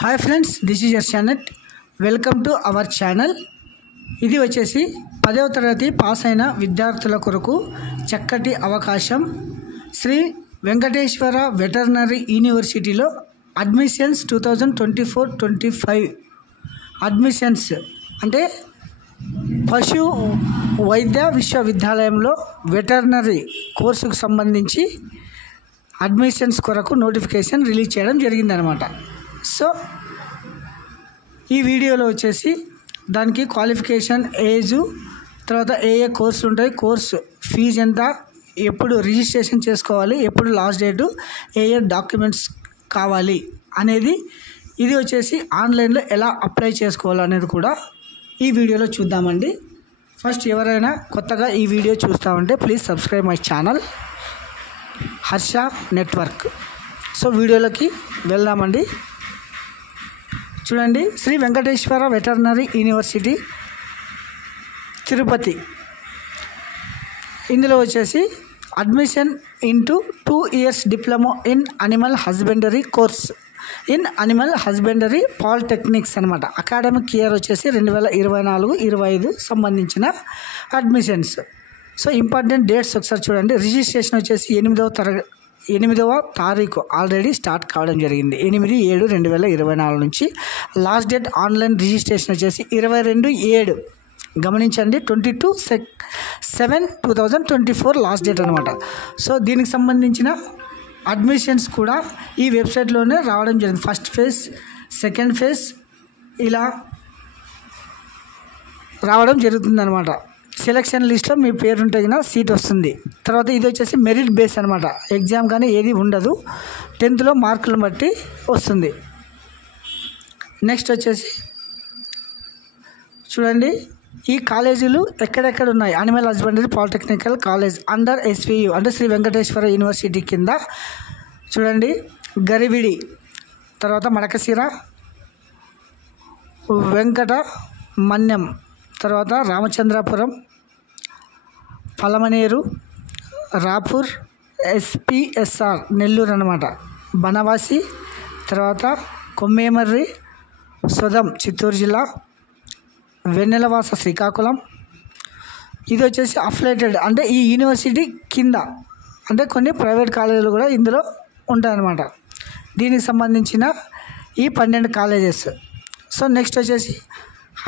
Hi friends, this is your షానెట్. Welcome to our channel. ఇది వచ్చేసి 10వ తరగతి పాస్ అయిన విద్యార్థుల కొరకు చక్కటి అవకాశం. శ్రీ వెంకటేశ్వర వెటర్నరీ యూనివర్సిటీలో అడ్మిషన్స్ 2024-25 అడ్మిషన్స్ అంటే పశు వైద్య విశ్వవిద్యాలయంలో వెటర్నరీ కోర్సుకు సంబంధించి అడ్మిషన్స్ కొరకు నోటిఫికేషన్ రిలీజ్ చేయడం జరిగిందనమాట. సో ఈ వీడియోలో వచ్చేసి దానికి క్వాలిఫికేషన్, ఏజు, తర్వాత ఏ కోర్సులు ఉంటాయి, కోర్సు ఫీజు ఎంత, ఎప్పుడు రిజిస్ట్రేషన్ చేసుకోవాలి, ఎప్పుడు లాస్ట్ డేటు, ఏ డాక్యుమెంట్స్ కావాలి అనేది, ఇది వచ్చేసి ఆన్లైన్లో ఎలా అప్లై చేసుకోవాలి అనేది కూడా ఈ వీడియోలో చూద్దామండి. ఫస్ట్ ఎవరైనా కొత్తగా ఈ వీడియో చూస్తామంటే please subscribe my channel Harsha network. So వీడియోలోకి వెళ్దామండి. చూడండి, శ్రీ వెంకటేశ్వర వెటర్నరీ యూనివర్సిటీ తిరుపతి. ఇందులో వచ్చేసి admission into 2 years diploma in animal husbandry course in animal husbandry polytechnics అనమాట. అకాడమిక్ ఇయర్ వచ్చేసి 2024-25 సంబంధించిన అడ్మిషన్స్. సో ఇంపార్టెంట్ డేట్స్ ఒకసారి చూడండి. రిజిస్ట్రేషన్ వచ్చేసి 8వ తారీఖు ఆల్రెడీ స్టార్ట్ కావడం జరిగింది. 8/7/2024 నుంచి. లాస్ట్ డేట్ ఆన్లైన్ రిజిస్ట్రేషన్ వచ్చేసి 22/7. గమనించండి, 22/7/2024 లాస్ట్ డేట్ అనమాట. సో దీనికి సంబంధించిన అడ్మిషన్స్ కూడా ఈ వెబ్సైట్లోనే రావడం జరిగింది. ఫస్ట్ ఫేజ్, సెకండ్ ఫేజ్ ఇలా రావడం జరుగుతుంది అనమాట. సెలక్షన్ లిస్ట్లో మీ పేరు ఉంటే కన్నా సీట్ వస్తుంది. తర్వాత ఇది వచ్చేసి మెరిట్ బేస్ అనమాట. ఎగ్జామ్ కానీ ఏది ఉండదు, 10th మార్కులను బట్టి వస్తుంది. నెక్స్ట్ వచ్చేసి చూడండి, ఈ కాలేజీలు ఎక్కడెక్కడ ఉన్నాయి. Animal husbandry polytechnical college under SVU అంటే శ్రీ వెంకటేశ్వర యూనివర్సిటీ కింద చూడండి. గరివిడి, తర్వాత మడకశిర, వెంకట మన్యం, తర్వాత రామచంద్రాపురం, పలమనేరు, రాపూర్, SPSR నెల్లూరు అనమాట, బనవాసి, తర్వాత కొమ్మేమర్రి, సొదం చిత్తూరు జిల్లా, వెన్నెలవాస శ్రీకాకుళం. ఇది వచ్చేసి అఫిలియేటెడ్ అంటే ఈ యూనివర్సిటీ కింద అంటే కొన్ని ప్రైవేట్ కాలేజీలు కూడా ఇందులో ఉంటాయన్నమాట. దీనికి సంబంధించిన ఈ 12 కాలేజెస్. సో నెక్స్ట్ వచ్చేసి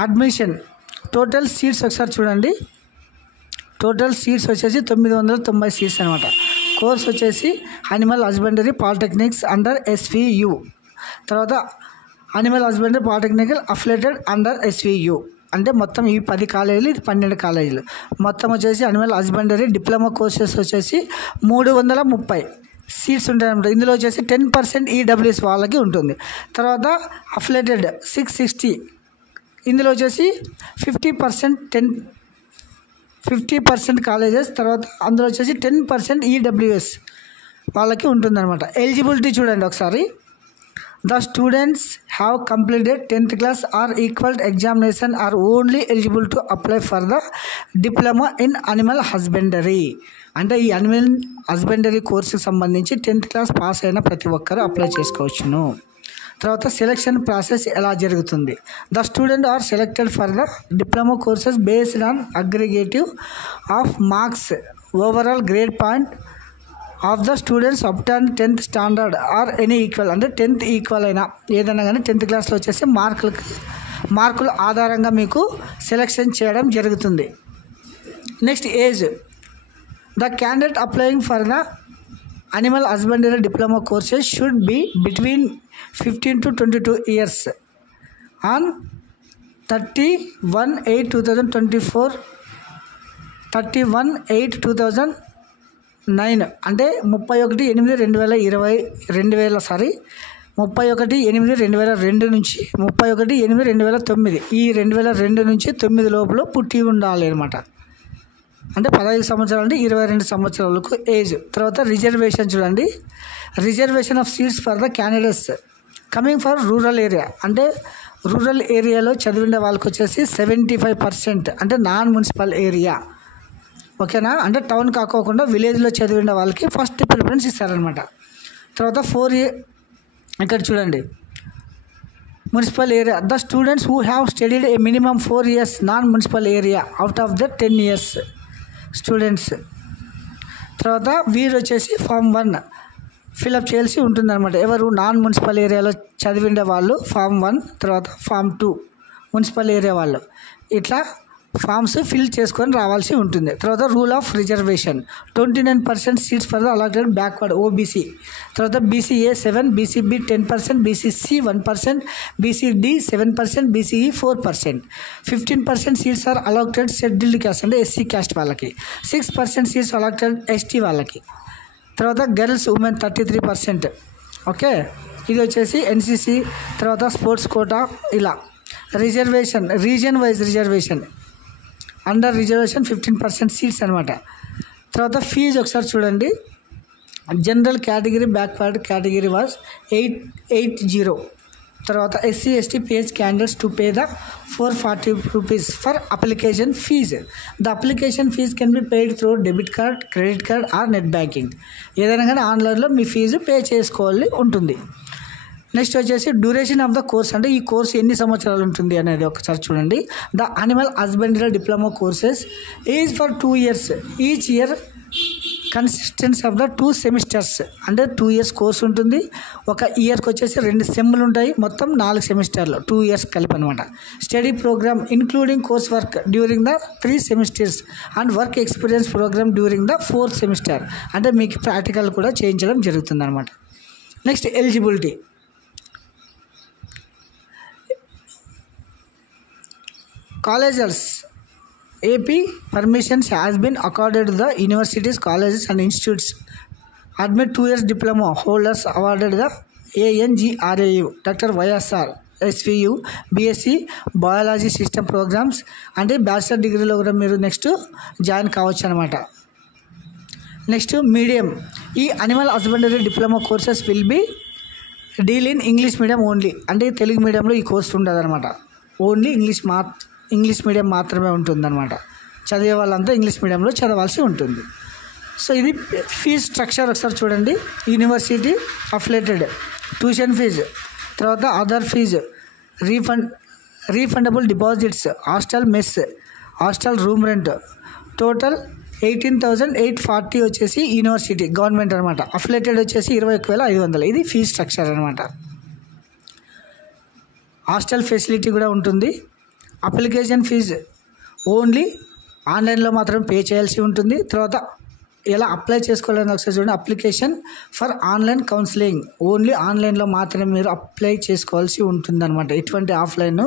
అడ్మిషన్ టోటల్ సీట్స్ ఒకసారి చూడండి. టోటల్ సీట్స్ వచ్చేసి 990 సీట్స్ అనమాట. కోర్స్ వచ్చేసి animal husbandry polytechnics under SVU, తర్వాత animal husbandry polytechnical affiliated under SVU అంటే మొత్తం ఈ 10 కాలేజీలు, ఇది 12 కాలేజీలు. మొత్తం వచ్చేసి అనిమల్ హస్బెండరీ డిప్లొమా కోర్సెస్ వచ్చేసి 330 సీట్స్ ఉంటాయన్నమాట. ఇందులో వచ్చేసి 10% EWS వాళ్ళకి ఉంటుంది. తర్వాత అఫిలియేటెడ్ 660, ఇందులో వచ్చేసి 50% కాలేజెస్, తర్వాత అందులో వచ్చేసి 10% EWS వాళ్ళకి ఉంటుందన్నమాట. ఎలిజిబిలిటీ చూడండి ఒకసారి. The students have completed 10th class or equal examination are only eligible to apply for the diploma in animal husbandry అంటే ఈ అనిమల్ హస్బెండరీ కోర్సుకి సంబంధించి 10th class పాస్ అయిన ప్రతి ఒక్కరు అప్లై చేసుకోవచ్చును. తర్వాత సెలక్షన్ ప్రాసెస్ ఎలా జరుగుతుంది. The student are selected for the diploma courses based on aggregative of marks overall grade point of the students after 10th standard or any equal అంటే 10th equal అయినా ఏదైనా కానీ 10th classలో వచ్చేసి మార్కుల ఆధారంగా మీకు సెలెక్షన్ చేయడం జరుగుతుంది. Next age. The candidate applying for the animal husbandry diploma courses should be between 15 to 22 years on 31/8/2024 31/8/2009 అంటే 31/8/2002 నుంచి 31/8/2009 ఈ 2002 నుంచి 9 లోపల పుట్టి ఉండాలి అనమాట. అంటే 15 సంవత్సరాలు అంటే 22 సంవత్సరాలకు ఏజ్. తర్వాత రిజర్వేషన్ చూడండి. Reservation of seats for the candidates coming for rural area అంటే రూరల్ ఏరియాలో చదివిన వాళ్ళకి వచ్చేసి 75% అంటే నాన్ మున్సిపల్ ఏరియా. ఓకేనా, అంటే టౌన్ కాకోకుండా విలేజ్లో చదివిన వాళ్ళకి ఫస్ట్ ప్రిఫరెన్స్ ఇస్తారనమాట. తర్వాత 4 years ఇక్కడ చూడండి municipal area, the students who have studied a minimum 4 years non-municipal area out of the 10 years students. తర్వాత వీరు వచ్చేసి ఫామ్ 1 ఫిలప్ చేయాల్సి ఉంటుందన్నమాట. ఎవరు నాన్ మున్సిపల్ ఏరియాలో చదివిండే వాళ్ళు ఫామ్ 1, తర్వాత ఫామ్ 2 మున్సిపల్ ఏరియా వాళ్ళు ఇట్లా ఫామ్స్ ఫిల్ చేసుకొని రావాల్సి ఉంటుంది. తర్వాత rule of reservation 29% seats for the allotted backward OBC. తర్వాత BCA 7, BCB 10%, BCC 1%, BCD 7%, BCE 4%. 15% seats are allotted scheduled caste అంటే ఎస్సీ క్యాస్ట్ వాళ్ళకి. 6% సీట్స్ అలాటెడ్ ఎస్టీ వాళ్ళకి. తర్వాత గర్ల్స్ ఉమెన్ 33%. ఓకే, ఇది వచ్చేసి ఎన్సీసీ. తర్వాత స్పోర్ట్స్ కోటా ఇలా reservation region wise reservation under reservation 15% seats అనమాట. తర్వాత ఫీజు ఒకసారి చూడండి. General category backward category was 880. తర్వాత SC ST PH candidates to pay the 440 rupees for application fee. The application fee can be paid through debit card, credit card or net banking. ఏదైనా కానీ ఆన్లైన్లో మీ fee pay చేసుకోవాలి ఉంటుంది. Next వచ్చేసి duration of the course అంటే ఈ course ఎన్ని సంవత్సరాలు ఉంటుంది అనేది ఒకసారి చూడండి. The animal husbandry diploma courses is for 2 years. Each year consistence of the 2 semesters అంటే 2 years కోర్స్ ఉంటుంది. ఒక ఇయర్కి వచ్చేసి 2 సెమ్లు ఉంటాయి. మొత్తం 4 సెమిస్టర్లు 2 years కలిపి అనమాట. Study programme including course work during the 3 semesters and work experience programme during the 4th semester అంటే మీకు ప్రాక్టికల్ కూడా చేయించడం జరుగుతుంది అనమాట. Next eligibility. Colleges AP permissions has been accorded to the universities, colleges and institutes. Admit 2 years diploma holders awarded the ANGRAU, Dr. YSR, SVU, BSc Biology System Programs అంటే bachelor డిగ్రీలో కూడా మీరు నెక్స్ట్ జాయిన్ కావచ్చు అనమాట. Next medium. ఈ animal husbandry diploma courses will be deal in English medium only అంటే తెలుగు మీడియంలో ఈ కోర్స్ ఉండదు అనమాట. ఓన్లీ ఇంగ్లీష్ మీడియం మాత్రమే ఉంటుందన్నమాట. చదివే వాళ్ళంతా ఇంగ్లీష్ మీడియంలో చదవాల్సి ఉంటుంది. సో ఇది ఫీజ్ స్ట్రక్చర్ ఒకసారి చూడండి. యూనివర్సిటీ అఫిలియేటెడ్, ట్యూషన్ ఫీజు, తర్వాత other fee, refundable deposits, hostel mess, hostel room rent, total 18,840 వచ్చేసి యూనివర్సిటీ గవర్నమెంట్ అనమాట. అఫిలియేటెడ్ వచ్చేసి 21,500. ఇది ఫీజ్ స్ట్రక్చర్ అనమాట. హాస్టల్ ఫెసిలిటీ కూడా ఉంటుంది. అప్లికేషన్ ఫీజు ఓన్లీ ఆన్లైన్లో మాత్రం పే చేయాల్సి ఉంటుంది. తర్వాత ఎలా అప్లై చేసుకోవాలని ఒకసారి చూడండి. Application for online counselling only ఆన్లైన్లో మాత్రమే మీరు అప్లై చేసుకోవాల్సి ఉంటుంది అనమాట. ఎటువంటి offline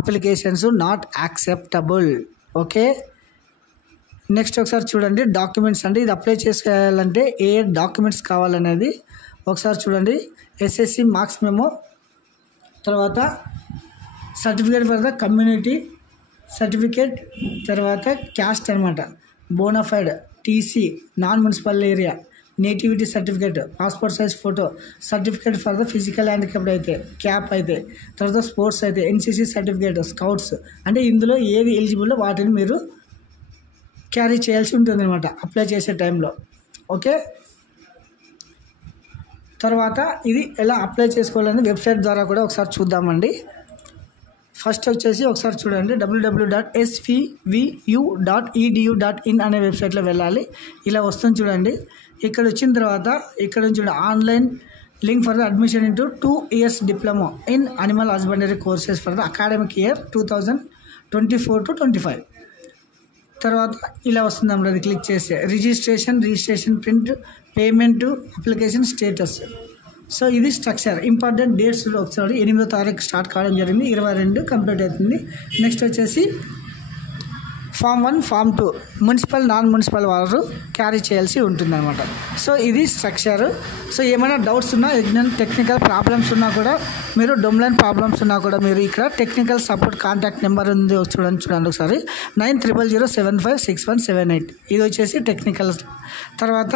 applications not acceptable. Okay, next ఒకసారి చూడండి. డాక్యుమెంట్స్ అంటే ఇది అప్లై చేసుకోవాలంటే ఏ డాక్యుమెంట్స్ కావాలనేది ఒకసారి చూడండి. ఎస్ఎస్సి మార్క్స్ మెమో, తర్వాత certificate for the community certificate, తర్వాత క్యాస్ట్ అనమాట, bonafide, TC, non municipal area, nativity certificate, passport size photo, certificate for the physical handicapped అయితే, క్యాప్ అయితే, తర్వాత స్పోర్ట్స్ అయితే, ఎన్సీసీ సర్టిఫికేట్, స్కౌట్స్ అంటే ఇందులో ఏది ఎలిజిబుల్ వాటిని మీరు క్యారీ చేయాల్సి ఉంటుంది అనమాట అప్లై చేసే టైంలో. ఓకే, తర్వాత ఇది ఎలా అప్లై చేసుకోవాలని వెబ్సైట్ ద్వారా కూడా ఒకసారి చూద్దామండి. ఫస్ట్ వచ్చేసి ఒకసారి చూడండి www.svvu.edu.in అనే వెబ్సైట్లో వెళ్ళాలి. ఇలా వస్తుంది చూడండి. ఇక్కడ వచ్చిన తర్వాత ఇక్కడ నుంచి online link for the admission into 2 years diploma in animal husbandry courses for the academic year 2024 to 25. తర్వాత ఇలా వస్తుంది అన్నమాట. అది క్లిక్ చేస్తే registration print, payment, application status. So ఇది స్ట్రక్చర్. ఇంపార్టెంట్ డేట్స్ ఒకసారి 8వ తారీఖు స్టార్ట్ కావడం జరిగింది, 22 కంప్లీట్ అవుతుంది. నెక్స్ట్ వచ్చేసి form 1, form 2 municipal non municipal వారు క్యారీ చేయాల్సి ఉంటుందన్నమాట. సో ఇది స్ట్రక్చర్. సో ఏమైనా డౌట్స్ ఉన్నా, టెక్నికల్ ప్రాబ్లమ్స్ ఉన్నా కూడా మీరు డొమ్లైన్ ప్రాబ్లమ్స్ ఉన్నా కూడా మీరు ఇక్కడ టెక్నికల్ సపోర్ట్ కాంటాక్ట్ నెంబర్ ఉంది చూడండి ఒకసారి 9000756178. ఇది వచ్చేసి టెక్నికల్. తర్వాత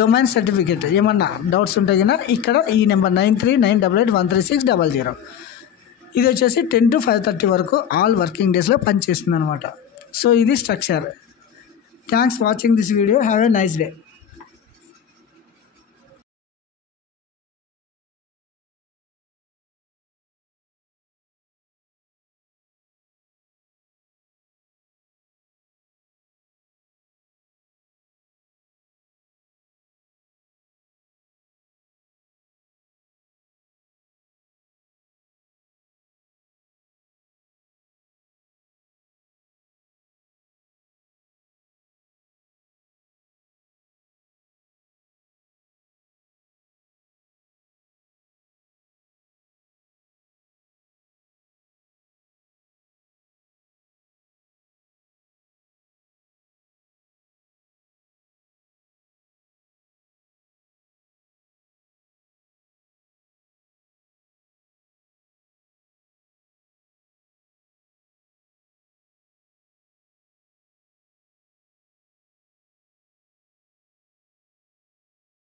డొమైన్ సర్టిఫికేట్ ఏమన్నా డౌట్స్ ఉంటే కన్నా ఇక్కడ ఈ నెంబర్ 9398813600. ఇది వచ్చేసి 10 to 5:30 వరకు ఆల్ వర్కింగ్ డేస్లో పనిచేస్తుంది అనమాట. సో ఇది structure. Thanks watching this video. Have a nice day.